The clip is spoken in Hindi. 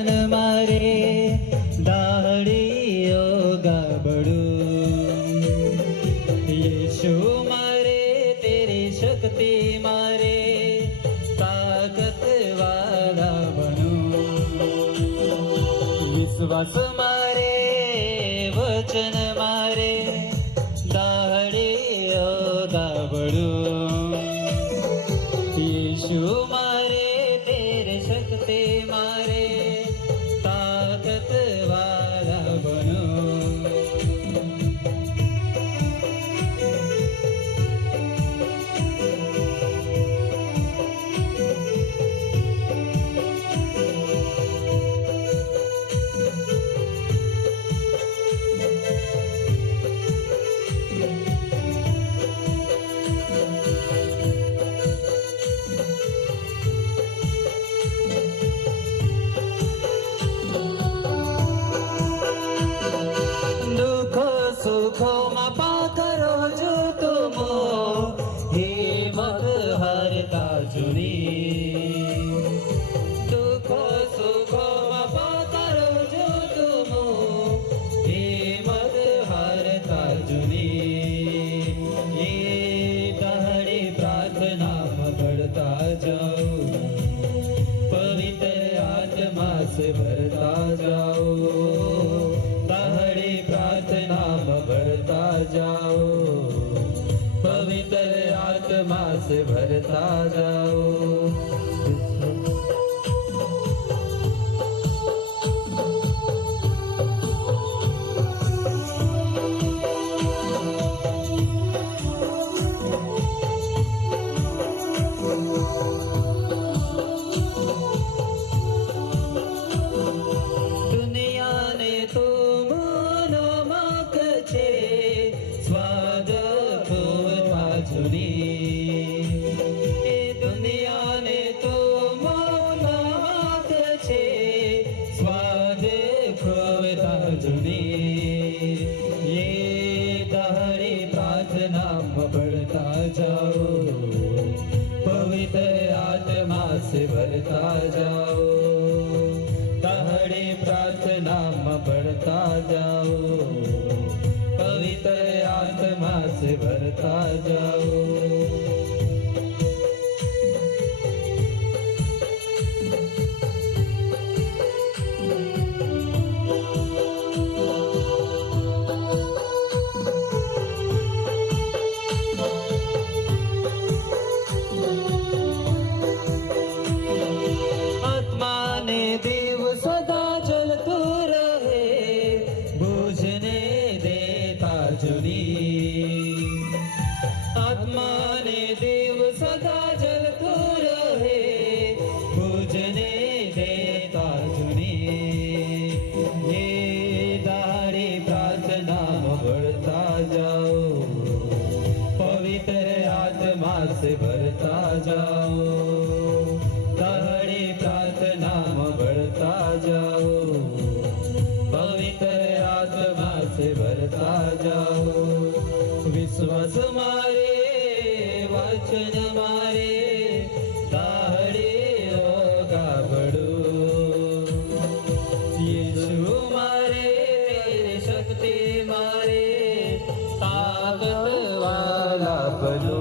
मारे दाहड़ियो गाबड़ू यीशु मारे तेरी शक्ति मारे ताकत वाला बनू विश्वास मारे वचन मारे दाहड़ियो गाबड़ू यीशु मारे तेरे शक्ति मारे ताकत वाला बनो सुखों में पाकरो जो तुम हिम्मत हारता जुनी दुख सुखों में पाकरो जो तुम हिम्मत हारता जुनी ये दहड़ी प्रार्थना में बढ़ता जाओ पवित्र आत्मा से भरता जाओ दहड़ी प्रार्थना बढ़ता जाओ पवित्र आत्मा से भरता जाओ दुनिया ने तो दुनिया ने तो मौलाक छे स्वाद खोवता जुनी ये दहड़ी प्रार्थना में बढ़ता जाओ पवित्र आत्मा से भरता जाओ दहड़ी प्रार्थना में बढ़ता जाओ पवित्र आत्मा से भरता जाओ आत्मा ने देव सदा जलतो रहे बुझने देता जुनी आत्मा ने देव सदा जलतो रहे बुझने देता जुनी ये दारी प्रार्थना बढ़ता जाओ पवित्र आत्मा से भरता जाओ दहड़ी प्रार्थना में बढ़ता जाओ पवित्र आत्मा से भरता जाओ विश्वास मारे वचन मारे दाहड़ी होगा बड़ू यीशु मारे तेरी शक्ति मारे ताकत वाला बनू